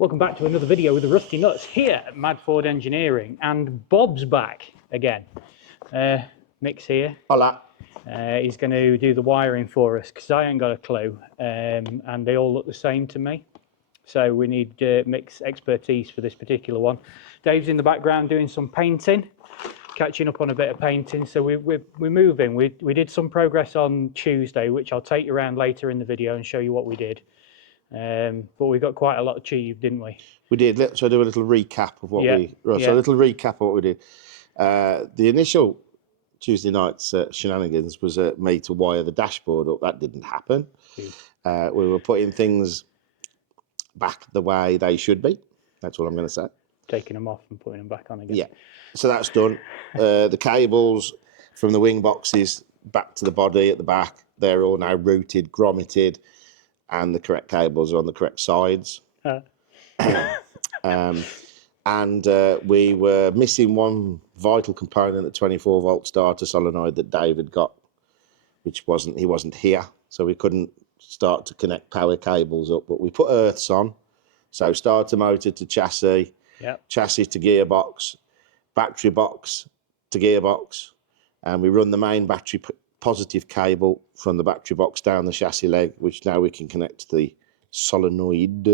Welcome back to another video with the Rusty Nuts here at Mad Ford Engineering, and Bob's back again. Mick's here. Hola. He's going to do the wiring for us because I ain't got a clue, and they all look the same to me. So we need Mick's expertise for this particular one. Dave's in the background doing some painting, catching up on a bit of painting. So we're moving. We did some progress on Tuesday, which I'll take you around later in the video and show you what we did. But we got quite a lot achieved, didn't we? We did. Let's do a little recap of what we. Right, yeah. So a little recap of what we did. The initial Tuesday night's shenanigans was me to wire the dashboard up. That didn't happen. We were putting things back the way they should be. That's what I'm going to say. Taking them off and putting them back on again. Yeah. So that's done. The cables from the wing boxes back to the body at the back, they're all now routed, grommeted, and the correct cables are on the correct sides. And we were missing one vital component, the 24-volt starter solenoid that David got, which he wasn't here, so we couldn't start to connect power cables up. But we put earths on, so starter motor to chassis, chassis to gearbox, battery box to gearbox, and we run the main battery positive cable from the battery box down the chassis leg, which now we can connect to the solenoid,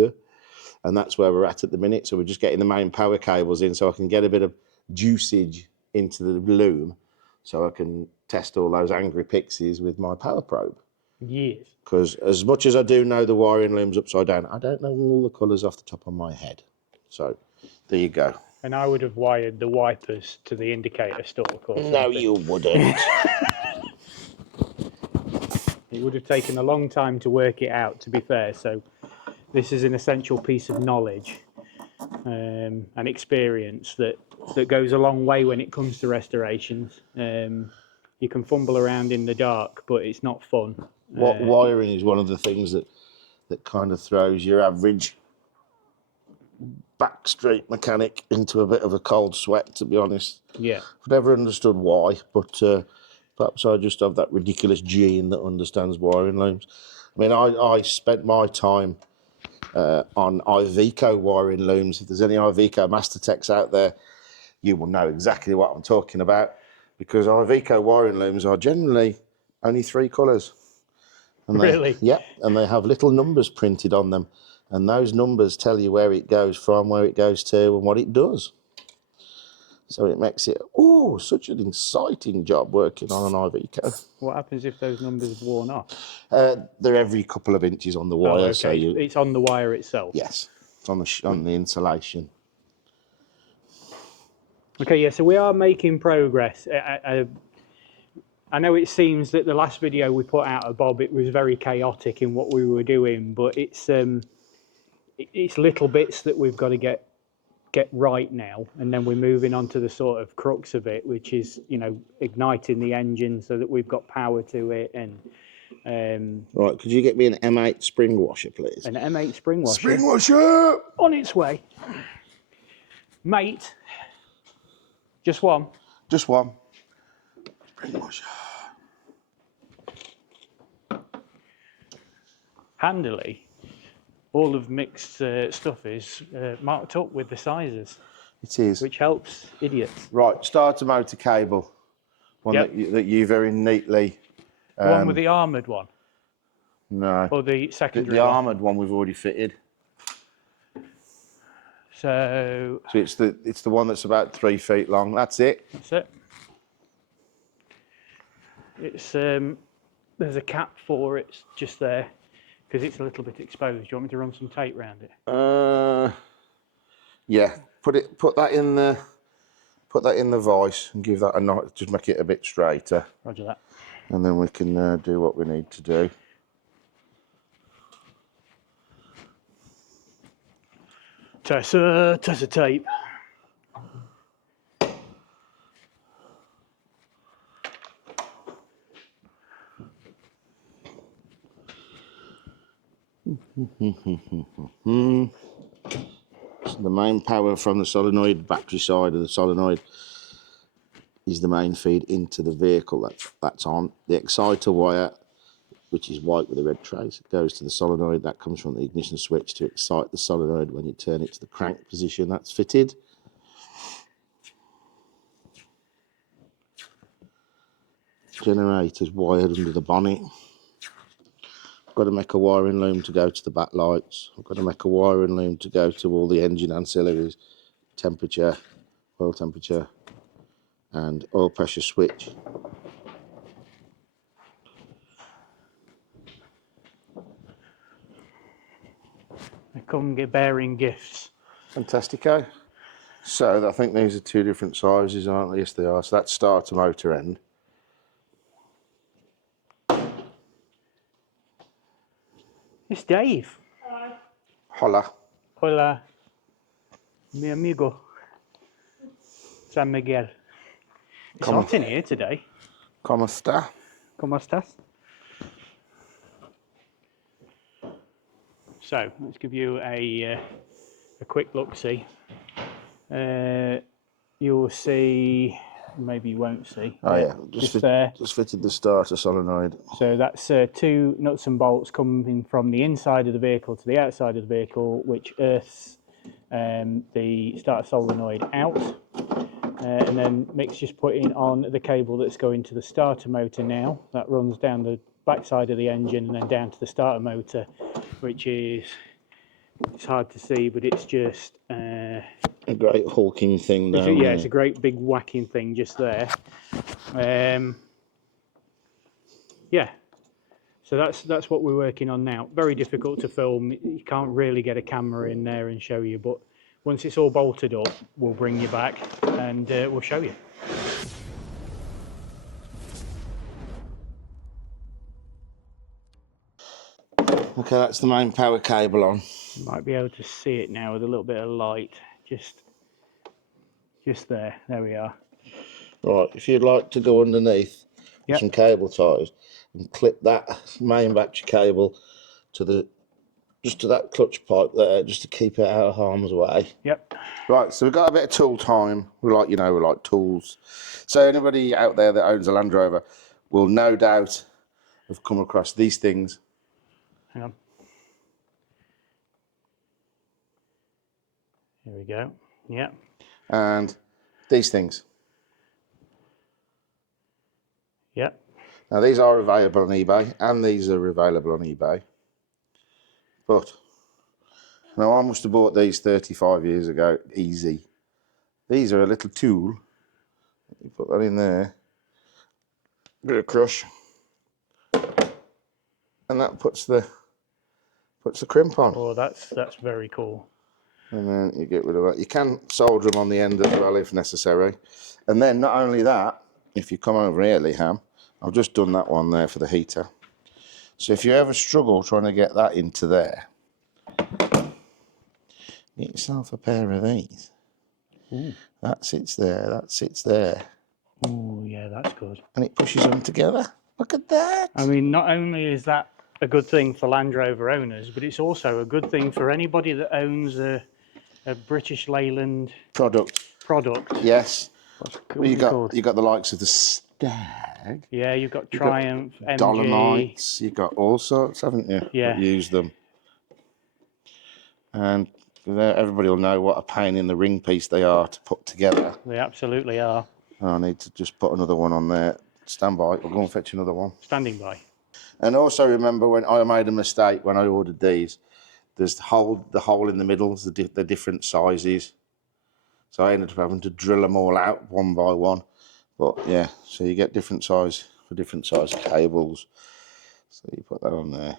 and that's where we're at the minute. So we're just getting the main power cables in so I can get a bit of juicage into the loom so I can test all those angry pixies with my power probe. Yes. Because as much as I do know the wiring looms upside down, I don't know all the colours off the top of my head. So there you go. And I would have wired the wipers to the indicator stalk or something. No, you wouldn't. It would have taken a long time to work it out, to be fair. So this is an essential piece of knowledge and experience that goes a long way when it comes to restorations. You can fumble around in the dark, but it's not fun. Wiring is one of the things that kind of throws your average backstreet mechanic into a bit of a cold sweat, to be honest. Yeah. I've never understood why, but perhaps I just have that ridiculous gene that understands wiring looms. I mean, I spent my time on Iveco wiring looms. If there's any Iveco Master Techs out there, you will know exactly what I'm talking about, because Iveco wiring looms are generally only 3 colours. Really? Yeah, and they have little numbers printed on them, and those numbers tell you where it goes from, where it goes to, and what it does. So it makes it, such an exciting job working on an Iveco. What happens if those numbers have worn off? They're every couple of inches on the wire. Oh, okay. So it's on the wire itself? Yes, it's on the insulation. Okay, yeah, so we are making progress. I know it seems that the last video we put out of Bob, it was very chaotic in what we were doing, but it's little bits that we've got to get right now, and then we're moving on to the sort of crux of it, which is, igniting the engine so that we've got power to it. And right, could you get me an M8 spring washer, please? An M8 spring washer? Spring washer! On its way. Mate, just one? Just one. Spring washer. Handily, all of Mick's stuff is marked up with the sizes. It is. Which helps idiots. Right, starter motor cable. One that you very neatly... The one with the armoured one? No. Or the secondary The one? armoured one we've already fitted. So it's the one that's about 3 feet long. That's it. That's it. It's there's a cap for it just there, because it's a little bit exposed. Do you want me to run some tape around it? Yeah. Put that in the vise and give that a knot. Just make it a bit straighter. Roger that. And then we can do what we need to do. Tessa tape. So the main power from the solenoid, battery side of the solenoid, is the main feed into the vehicle. That's on. The exciter wire which is white with a red trace. It goes to the solenoid. That comes from the ignition switch to excite the solenoid when you turn it to the crank position. That's fitted. Generator's wired under the bonnet. I've got to make a wiring loom to go to the back lights. I've got to make a wiring loom to go to all the engine ancillaries, temperature, oil temperature, and oil pressure switch. They come bearing gifts. Fantastico. So I think these are two different sizes, aren't they? Yes, they are. So that's starter motor end. It's Dave. Holla. Hola, mi amigo. San Miguel. It's hot in here today. ¿Cómo está? ¿Cómo estás? So let's give you a quick look-see. You'll see, maybe you won't see. Oh yeah, just there. Just fitted the starter solenoid. So that's two nuts and bolts coming from the inside of the vehicle to the outside of the vehicle, which earths the starter solenoid out. And then Mick's just putting on the cable that's going to the starter motor now. That runs down the back side of the engine and then down to the starter motor, which is, it's hard to see, but it's just a great hawking thing down there. Yeah, it's a great big whacking thing just there. Yeah, so that's what we're working on now. Very difficult to film. You can't really get a camera in there and show you, but once it's all bolted up, we'll bring you back and we'll show you. Okay, that's the main power cable on. You might be able to see it now with a little bit of light. Just there. There we are. Right, if you'd like to go underneath with some cable ties and clip that main battery cable to just to that clutch pipe there, just to keep it out of harm's way. Yep. Right, so we've got a bit of tool time. We like tools. So anybody out there that owns a Land Rover will no doubt have come across these things. Hang on. Here we go. Yeah. And these things. Yeah. Now these are available on eBay, and these are available on eBay. But now I must have bought these 35 years ago, easy. These are a little tool. You put that in there, bit of crush, and that puts the crimp on. Oh, that's very cool. And then you get rid of that. You can solder them on the end as well if necessary. And then not only that, if you come over here, Liam, I've just done that one there for the heater. So if you ever struggle trying to get that into there, get yourself a pair of these. Ooh. That sits there, that sits there. Oh, yeah, that's good. And it pushes them together. Look at that. I mean, not only is that a good thing for Land Rover owners, but it's also a good thing for anybody that owns a British Leyland product. Yes. Well, you got the likes of the Stag. Yeah, you've got Triumph, MG. Dolomites. You've got all sorts, haven't you? Yeah. That use them. And everybody will know what a pain in the ring piece they are to put together. They absolutely are. I need to just put another one on there. Stand by. I'll go and fetch another one. Standing by. And also remember when I made a mistake when I ordered these. There's the hole in the middle, the different sizes. So I ended up having to drill them all out one by one. But yeah, so you get different size for different size cables. So you put that on there.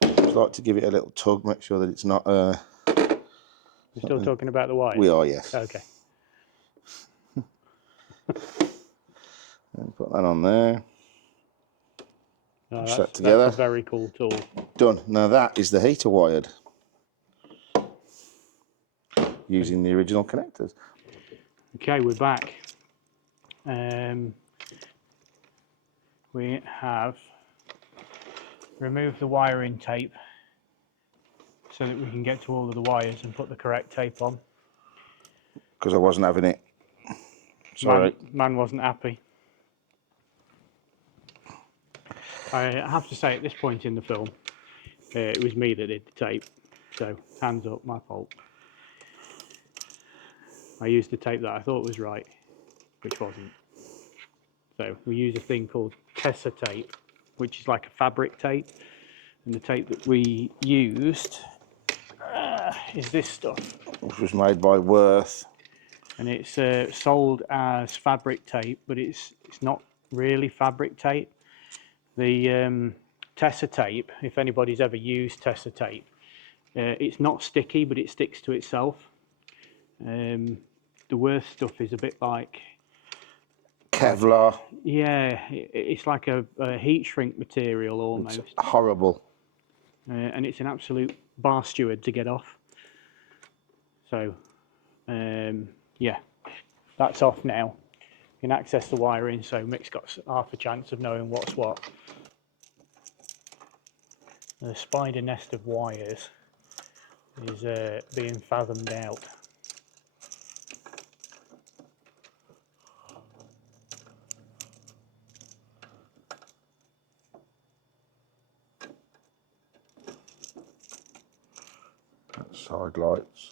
Just like to give it a little tug, make sure that it's not. We're still talking about the wire? We are, yes. Okay. And put that on there. No, Push that together. That's a very cool tool. Done. Now that is the heater wired. Using the original connectors. Okay, we're back. We have removed the wiring tape so that we can get to all of the wires and put the correct tape on. Because I wasn't having it. Sorry. Man wasn't happy. I have to say at this point in the film, it was me that did the tape. So hands up, my fault. I used the tape that I thought was right, which wasn't. So we use a thing called Tessa tape, which is like a fabric tape. And the tape that we used is this stuff. Which was made by Worth. And it's sold as fabric tape, but it's not really fabric tape. The Tessa tape, if anybody's ever used Tessa tape, it's not sticky, but it sticks to itself. The Worth stuff is a bit like Kevlar. Yeah, it's like a heat shrink material almost. It's horrible. And it's an absolute bar steward to get off. So, yeah, that's off now. You can access the wiring, so Mick's got half a chance of knowing what's what. The spider nest of wires is being fathomed out. Side lights.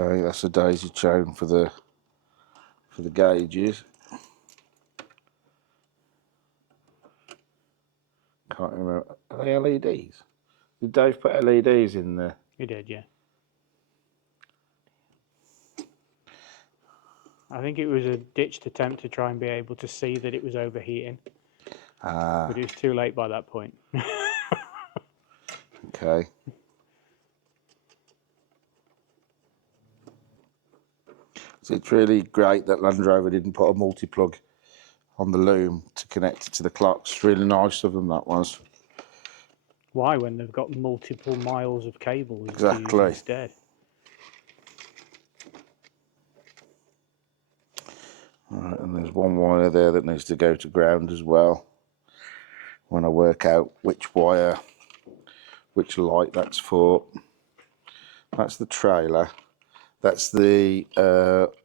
Okay, that's a daisy chain for the gauges. Can't remember. Are they LEDs? Did Dave put LEDs in there? He did, yeah. I think it was a ditched attempt to try and be able to see that it was overheating. But it was too late by that point. Okay. So it's really great that Land Rover didn't put a multi-plug on the loom to connect it to the clocks. It's really nice of them, that was. Why, when they've got multiple miles of cable Exactly. instead? Right, and there's one wire there that needs to go to ground as well. When I work out which wire, which light that's for. That's the trailer. That's the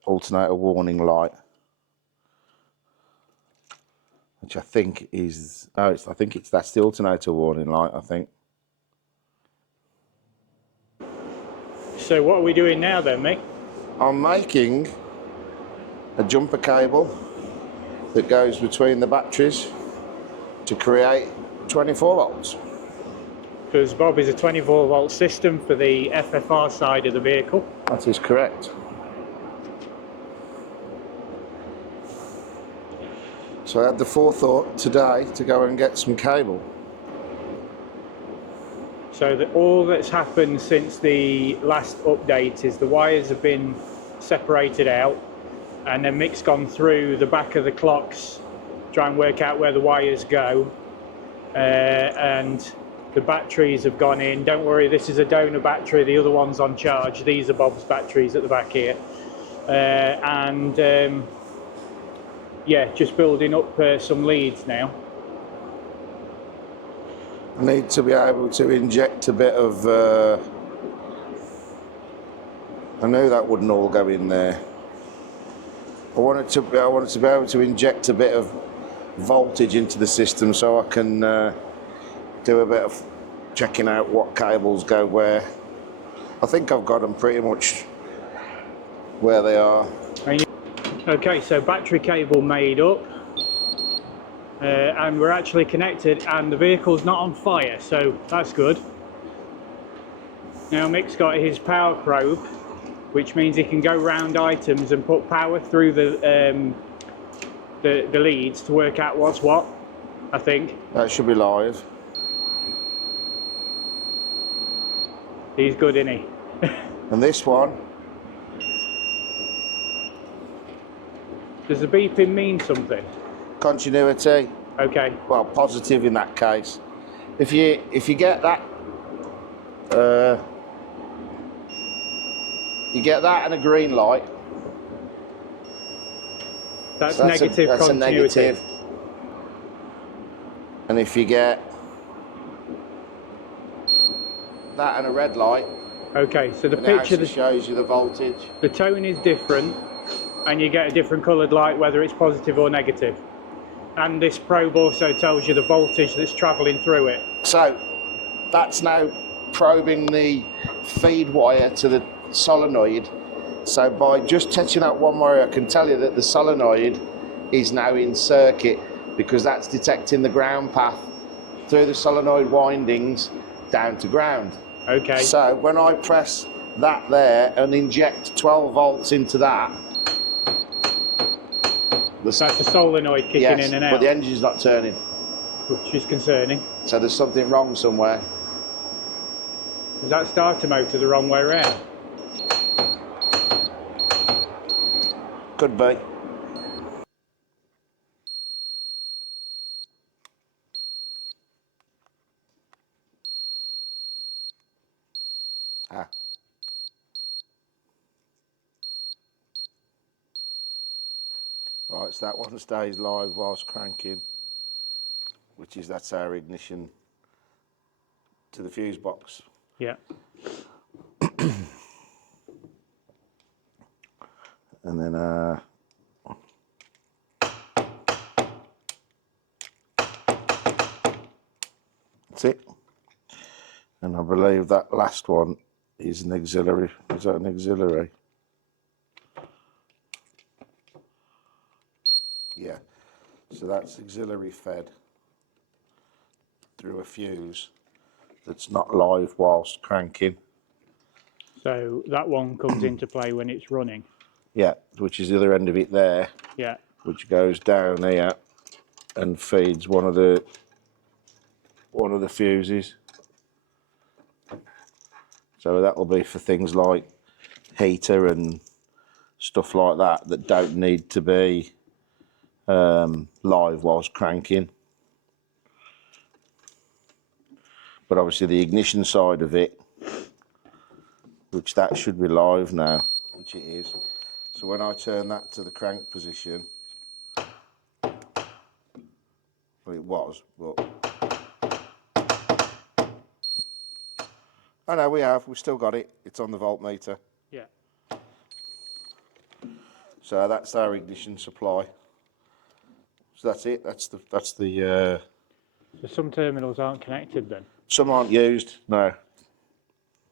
alternator warning light, which I think is. Oh, that's the alternator warning light. I think. So what are we doing now then, Mick? I'm making a jumper cable that goes between the batteries to create 24 volts. Because Bob is a 24 volt system for the FFR side of the vehicle. That is correct. So I had the forethought today to go and get some cable. So all that's happened since the last update is the wires have been separated out, and then Mick's gone through the back of the clocks, try and work out where the wires go, and the batteries have gone in. Don't worry, this is a donor battery, the other one's on charge. These are Bob's batteries at the back here. Yeah, just building up some leads now. I need to be able to inject a bit of. I knew that wouldn't all go in there. I wanted to be able to inject a bit of voltage into the system so I can do a bit of checking out what cables go where. I think I've got them pretty much where they are. Okay, so battery cable made up. And we're actually connected, and the vehicle's not on fire, so that's good. Now Mick's got his power probe, which means he can go round items and put power through the leads to work out what's what, I think. That should be live. He's good, isn't he? And this one, does the beeping mean something? continuity. Okay. Well, positive in that case. If you get that, you get that and a green light. That's So negative that's continuity. a negative. And if you get that and a red light, Okay, so the And it picture, actually shows you the voltage. the tone is different, and you get a different coloured light whether it's positive or negative. And this probe also tells you the voltage that's travelling through it. So that's now probing the feed wire to the solenoid. So by just touching that one wire, I can tell you that the solenoid is now in circuit, because that's detecting the ground path through the solenoid windings down to ground. Okay. So when I press that there and inject 12 volts into that, That's the solenoid kicking yes, in and out, but the engine's not turning. which is concerning. So there's something wrong somewhere. Is that starter motor the wrong way around? Could be. Ah. Right, so that one stays live whilst cranking, which is, that's our ignition to the fuse box. Yeah. And then that's it. And I believe that last one is an auxiliary. Is that an auxiliary? Yeah. So that's auxiliary fed through a fuse that's not live whilst cranking. So that one comes into play when it's running. Yeah, which is the other end of it there, Yeah. which goes down here and feeds one of the fuses. So that will be for things like heater and stuff like that that don't need to be live whilst cranking. But obviously the ignition side of it, which that should be live now, which it is. So when I turn that to the crank position, well, it was, but oh no, we've still got it. It's on the voltmeter. Yeah. So that's our ignition supply. So that's it. That's the So some terminals aren't connected then? some aren't used. No.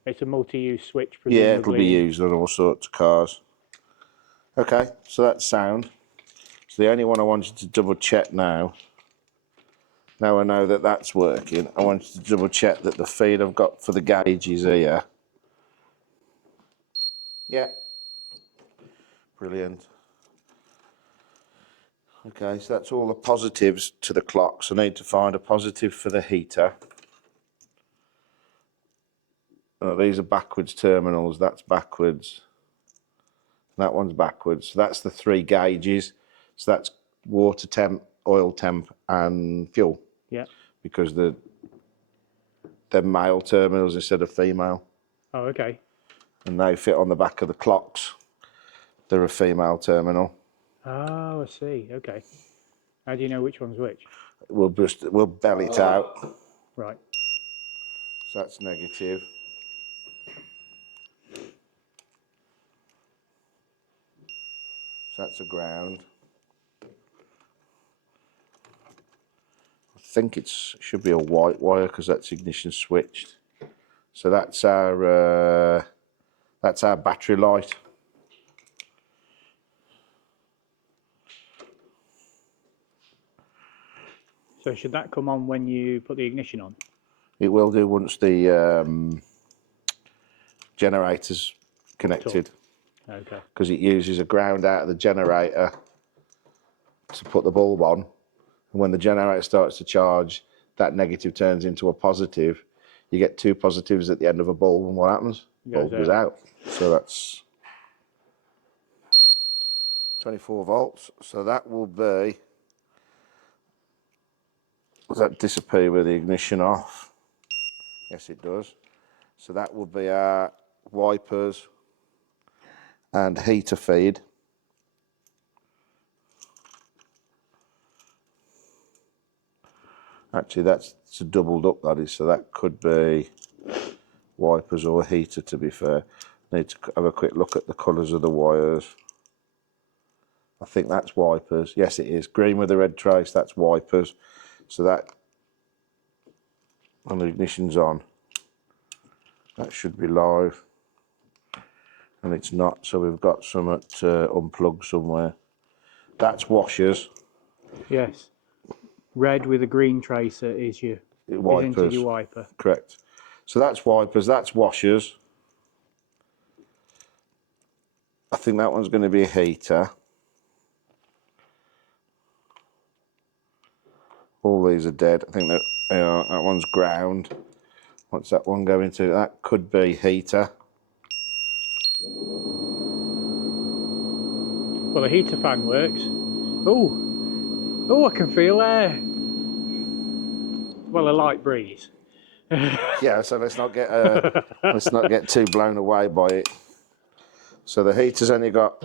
It's a multi-use switch, Yeah, presumably. it'll be used on all sorts of cars. Okay, so that's sound. So the only one I wanted to double check now I know that that's working, I wanted to double check that the feed I've got for the gauge is here. Yeah. Brilliant. Okay, so that's all the positives to the clock. So I need to find a positive for the heater. These are backwards terminals, that's backwards. That one's backwards. So that's the three gauges. So that's water temp, oil temp, and fuel. Yeah. Because they're male terminals instead of female. Oh, okay. And they fit on the back of the clocks. They're a female terminal. Oh, I see. Okay. How do you know which one's which? We'll bell it out. Right. So that's negative. So that's a ground. I think it should be a white wire because that's ignition switched. So that's our battery light. So should that come on when you put the ignition on? It will do once the generator's connected. Okay. Because it uses a ground out of the generator to put the bulb on. And when the generator starts to charge, that negative turns into a positive. You get two positives at the end of a bulb, and what happens? Bulb goes out. So that's 24 volts. So that will be, does that disappear with the ignition off? Yes, it does. So that will be our wipers and heater feed. Actually, that's doubled up, that is, so that could be wipers or heater, to be fair. Need to have a quick look at the colours of the wires. I think that's wipers. Yes, it is. Green with a red trace, that's wipers. So that, and the ignition's on. That should be live. And it's not, so we've got some at unplugged somewhere. That's washers. Yes. Red with a green tracer is your Wipers. Is into your wiper. Correct. So that's wipers, that's washers. I think that one's going to be a heater. All these are dead. I think that that one's ground. What's that one going to? That could be heater. Well, the heater fan works. Oh, I can feel air. Well, a light breeze. Yeah, so let's not get too blown away by it. So the heater's only got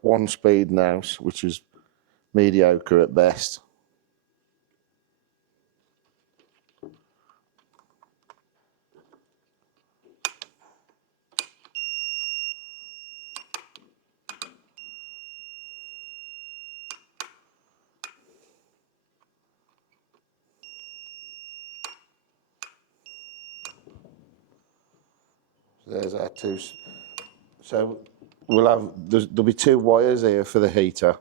one speed now, which is mediocre at best. There's our two. So there'll be two wires here for the heater.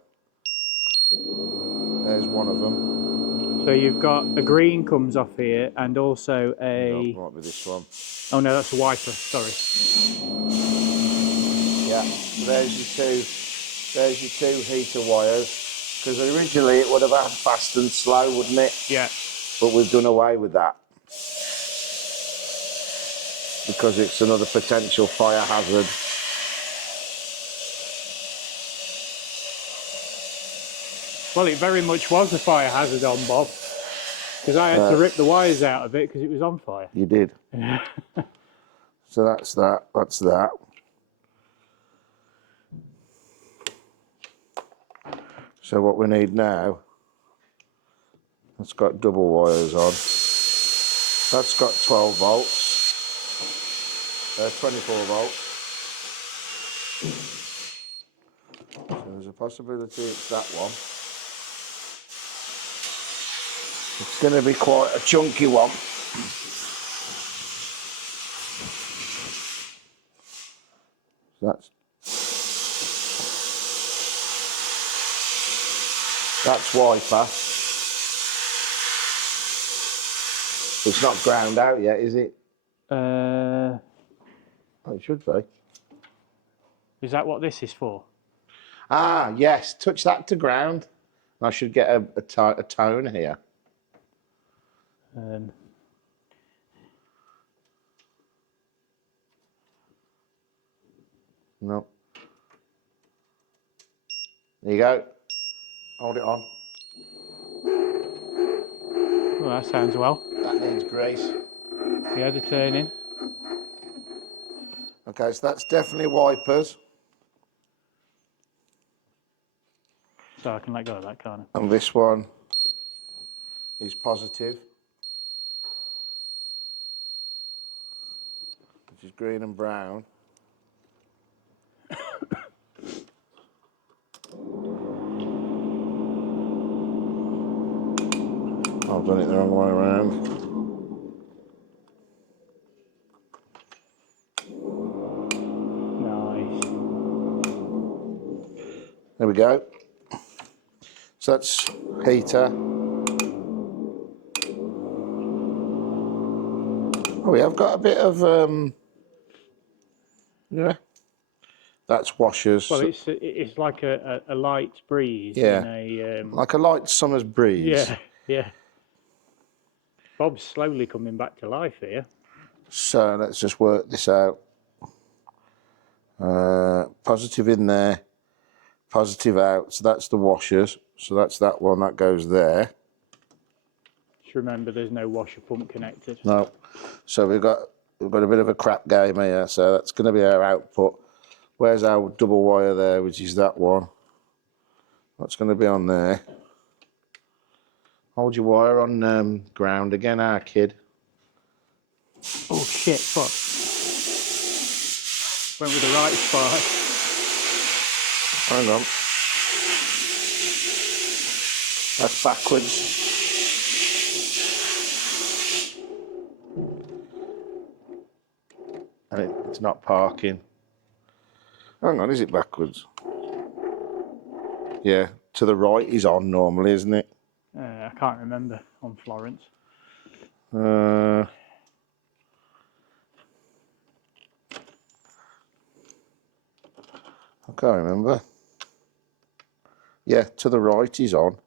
There's one of them. So you've got a green comes off here, and also a. No, might be this one. Oh no, that's a wiper. Sorry. Yeah. So there's your two heater wires. Because originally it would have had fast and slow, wouldn't it? Yeah. But we've done away with that. Because it's another potential fire hazard. Well, it very much was a fire hazard on Bob, because I had to rip the wires out of it because it was on fire. You did. So that's that. That's that. So what we need now, it's got double wires on. That's got 12 volts. 24 volts. So there's a possibility it's that one. It's going to be quite a chunky one. That's wiper. It's not ground out yet, is it? Oh, it should be. Is that what this is for? Ah, yes. Touch that to ground. I should get a tone here. No. There you go. Hold it on. Well, that sounds well. That needs grease. Yeah, the turning. Okay, so that's definitely wipers. So I can let go of that, can't I? And this one is positive, which is green and brown. I've done it the wrong way around. Nice. There we go. So that's heater. Oh, we have got a bit of yeah. That's washers. Well, it's like a light breeze. Yeah. In a, like a light summer's breeze. Yeah, yeah. Bob's slowly coming back to life here. So let's just work this out. Positive in there, positive out. So that's the washers. So that's that one that goes there. Just remember, there's no washer pump connected. No. So we've got a bit of a crap game here. So that's going to be our output. Where's our double wire there, which is that one? That's going to be on there. Hold your wire on ground again, kid. Oh shit, fuck. Went with the right spot. Hang on. That's backwards. And it's not parking. Hang on, is it backwards? Yeah, to the right is on normally, isn't it? I can't remember on Florence. I can't remember. Yeah, to the right is on.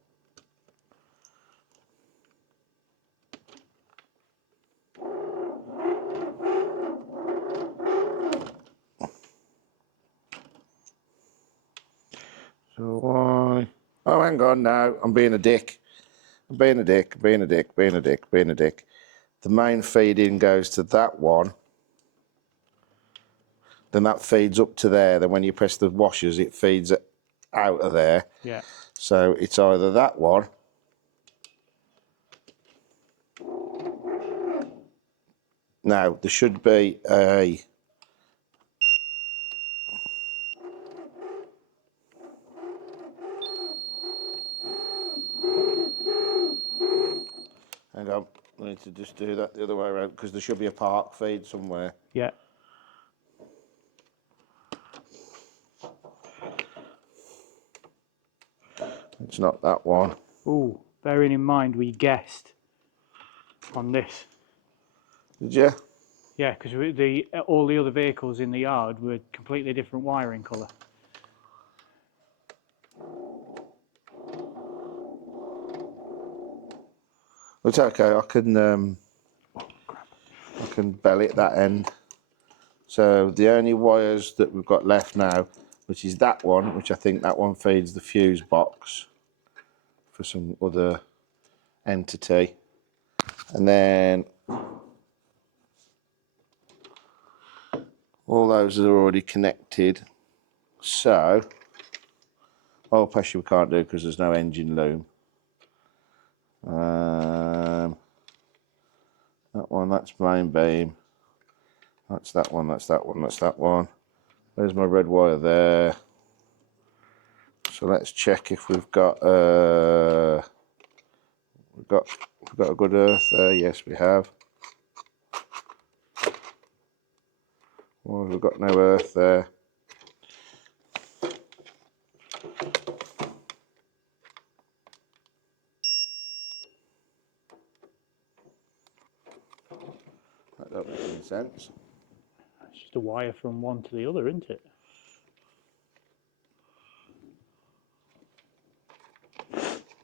So why? Oh, hang on now. I'm being a dick. I'm being a dick, being a dick, being a dick, being a dick. The main feed in goes to that one. Then that feeds up to there. Then when you press the washers, it feeds out of there. Yeah. So it's either that one. Now, there should be a... Hang on, I need to just do that the other way around because there should be a park feed somewhere. Yeah. It's not that one. Ooh, bearing in mind we guessed on this. Did you? Yeah, because all the other vehicles in the yard were completely different wiring colour. It's okay, I can bell it that end. So the only wires that we've got left now, which is that one, which I think that one feeds the fuse box for some other entity. And then all those are already connected. So, oil pressure we can't do because there's no engine loom. That one, that's main beam. That's that one, that's that one, that's that one. There's my red wire there. So let's check if we've got we've got a good earth there. Yes, we have. Well, we've got no earth there. That don't make any sense. It's just a wire from one to the other, isn't it?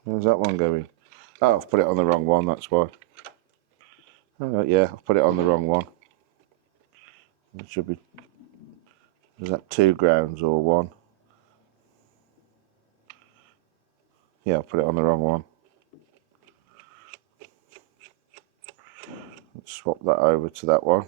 Where's that one going? Oh, I've put it on the wrong one, that's why. Oh, yeah, I've put it on the wrong one. It should be... Is that 2 grounds or 1? Yeah, I've put it on the wrong one. Let's swap that over to that one.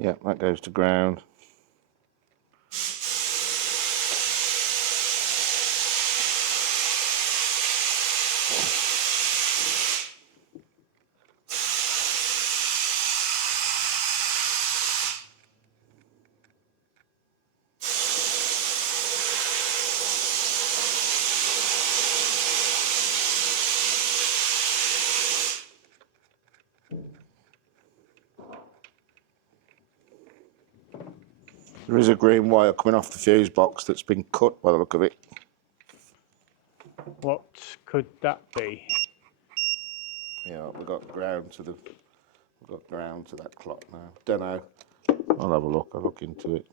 Yeah, that goes to ground. There is a green wire coming off the fuse box that's been cut by the look of it. What could that be? Yeah, we've got ground to that clock now. Don't know. I'll have a look. I'll look into it.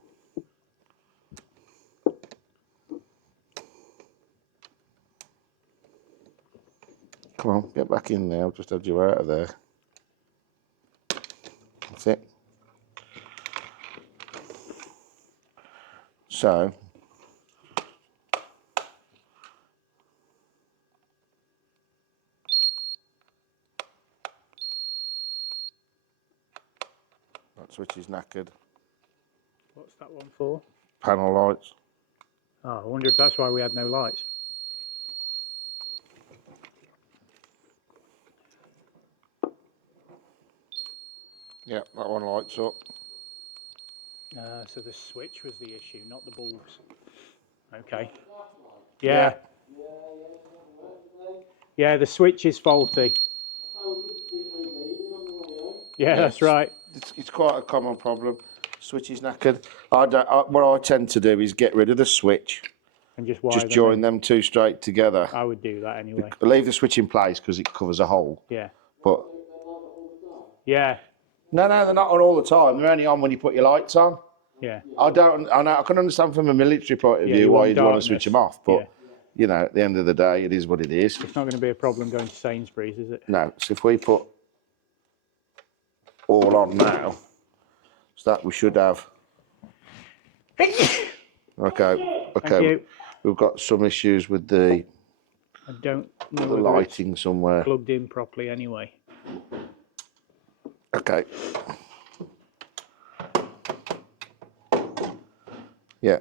Come on, get back in there. I've just had you out of there. That's it. So, switch is knackered. What's that one for? Panel lights. Oh, I wonder if that's why we had no lights. Yeah, that one lights up. So the switch was the issue, not the bulbs. Okay. Yeah. Yeah, the switch is faulty. Yeah, that's right. It's quite a common problem. Switch is knackered. What I tend to do is get rid of the switch. And just wire them join in. them two straight together. I would do that anyway. Leave the switch in place because it covers a hole. Yeah. But yeah. No, they're not on all the time. They're only on when you put your lights on. Yeah. I can understand from a military point of view why you'd want to switch them off, but you know, at the end of the day, it is what it is. It's not going to be a problem going to Sainsbury's, is it? No. So if we put all on now, so that we should have. Okay. Thank you. We've got some issues with the I don't know the lighting somewhere. Plugged in properly anyway. Okay. Yeah.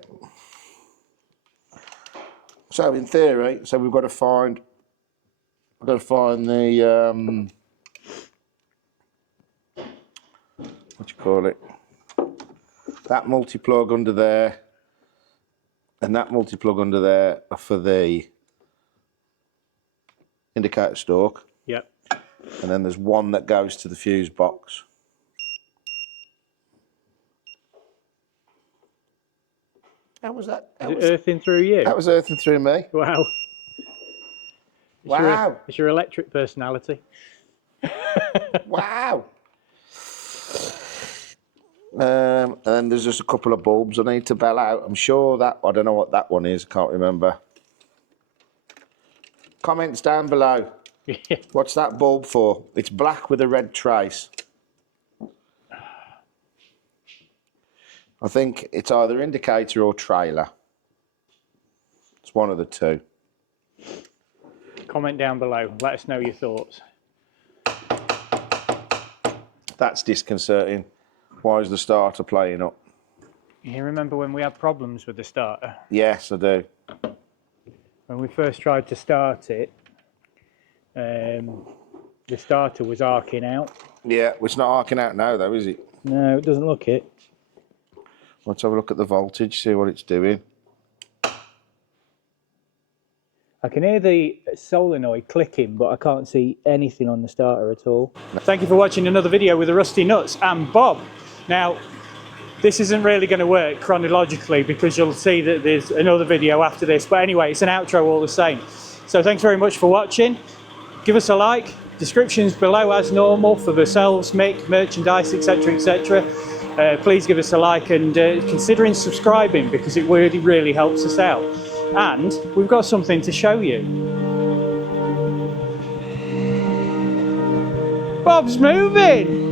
So in theory, we've got to find the what do you call it? That multi-plug under there, and that multi-plug under there are for the indicator stalk. Yep. And then there's one that goes to the fuse box. How was that? Is it earthing through you? That was earthing through me. Wow. Wow. It's your electric personality. Wow. And then there's just a couple of bulbs I need to bell out. I'm sure that, I don't know what that one is, I can't remember. Comments down below. What's that bulb for? It's black with a red trace. I think it's either indicator or trailer. It's one of the two. Comment down below. Let us know your thoughts. That's disconcerting. Why is the starter playing up? You remember when we had problems with the starter? Yes, I do. When we first tried to start it, the starter was arcing out. Yeah, it's not arcing out now though, is it? No, it doesn't look it. Let's have a look at the voltage, see what it's doing. I can hear the solenoid clicking, but I can't see anything on the starter at all. Thank you for watching another video with the Rusty Nuts and Bob. Now, this isn't really going to work chronologically because you'll see that there's another video after this. But anyway, it's an outro all the same. So thanks very much for watching. Give us a like. Descriptions below as normal for yourselves, Mick, merchandise, etc, etc. Please give us a like and considering subscribing because it really, really helps us out. And we've got something to show you. Bob's moving!